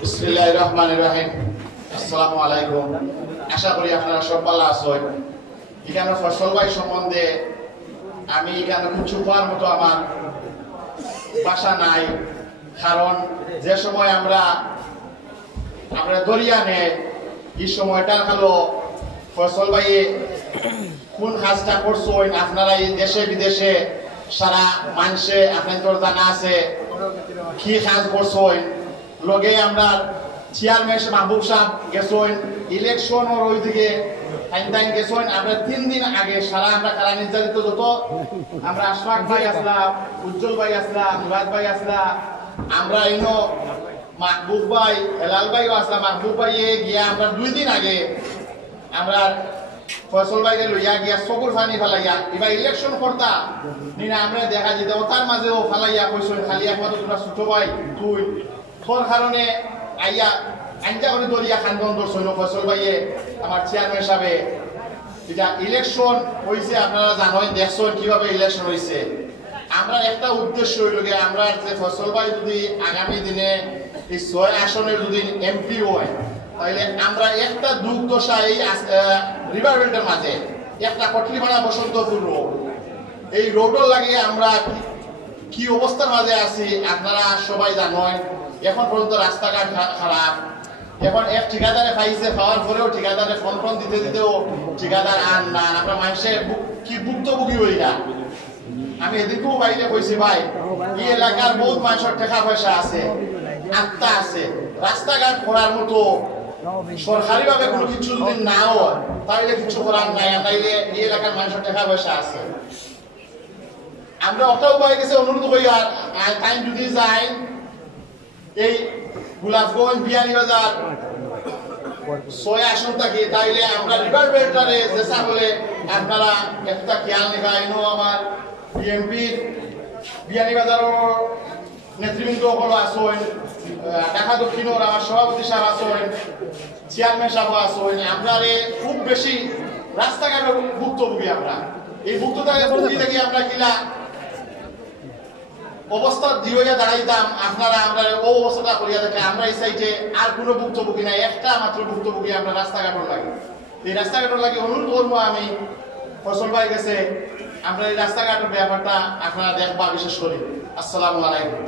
বিসমিল্লাহির রহমানির রহিম। আসসালামু আলাইকুম। আশা করি আপনারা সব ভালো আছেন। এখানে ফসল ভাই সম্বন্ধে আমি এখানে কিছু হওয়ার মতো আমার ভাষা নাই, কারণ যে সময় আমরা দরিয়া নেই এই সময়টা হলো ফসল ভাই কোন কাজটা করছেন আপনারা এই দেশে বিদেশে সারা মানুষে আপনাদের জানা আছে কি কাজ করছেন। লগে আমরা চেয়ারম্যান মাহবুব সাহেব গেছেন ইলেকশন ওর ওইদিকে টাইম গেছেন। আমরা 3 দিন আগে সারা আমরা কারা নির্যাতিত যত আমরা আশফাক ভাই আসলাম, উজ্জ্বল ভাই আসলাম, মুরাদ ভাই আসলাম, আমরা ইনো মাহবুব ভাই হেলাল ভাইও আসলাম। মাহবুব ভাই গিয়া আমরা 2 দিন আগে আমরা ফসল বাইরে লইয়া গিয়া চকুর পানি ফেলাইয়া এবার ইলেকশন করতা নিনা আমরা দেখা যেত তার মাঝেও ফেলাইয়া কইসন খালি একমাত্র তোমরা ছোট ভাই তুই তোর কারণে আইয়া আঞ্জা করে দরিয়া খান্দন দর্শন ফসল ভাইয়ে আমার চেয়ারম্যান সাহেবে এটা ইলেকশন হয়েছে। আপনারা জানেন দেখছেন কিভাবে ইলেকশন হয়েছে। আমরা একটা উদ্দেশ্য হইল গিয়ে আমরা যে ফসল ভাই যদি আগামী দিনে এই 6 আসনের যদি এমপি হয় তাহলে আমরা একটা দুঃখ দশা এই রিভার বেল্টের মাঝে একটা কটলিপাড়া বসন্তপুর রোড এই রোডও লাগিয়ে আমরা কি অবস্থার মাঝে আছি আপনারা সবাই জানেন। এখন পর্যন্ত রাস্তাঘাট খারাপ। এখন এক ঠিকাদারে পাইছে, পাওয়ার পরেও ঠিকাদারে ফোন দিতেও ঠিকাদার আর না। আমরা মানুষের কি ভুক্তভোগী হই না। আমি এদিকেও বাইরে কইছি ভাই এই এলাকার বহুত মানুষের টাকা পয়সা আছে, আত্মা আছে, রাস্তাঘাট করার মতো সরকারি ভাবে কোনো কিছু যদি না হয় তাহলে কিছু করার নাই। নাইলে এই এলাকার মানুষের টাকা পয়সা আছে। আমরা অটাও পাই গেছে অনুরোধ করি আর টাইম যদি যাই এই গোলাপগঞ্জ বিয়ানীবাজার 6 আসন থাকি তাইলে আমরা রিভার বেল্টারে চেষ্টা করে আপনারা একটা খেয়াল লেখা এনো আমার বিএনপির বিয়ানীবাজারের নেতৃবৃন্দ সকল আসেন, ঢাকা দক্ষিণের আমার সভাপতি সাহেব আসেন, চেয়ারম্যান সাহেব আসেন। আমরা খুব বেশি রাস্তাঘাটের ভুক্তভোগী। আমরা এই ভুক্তভোগী থেকে আমরা কিলা অবস্থা দিয়ে দাঁড়াইতাম আপনারা আমরা ও অবস্থাটা করিয়া দেখে আমরা এই সাইডে আর কোনো ভুক্তভোগী নাই, একটা মাত্র ভুক্তভোগী আমরা রাস্তাঘাটের লাগে। এই রাস্তাঘাটের লাগে অনুরোধ করবো আমি ফসল ভাই গেছে আমরা এই রাস্তাঘাটের ব্যাপারটা আপনারা দেখবা বিশেষ করে। আসসালামু আলাইকুম।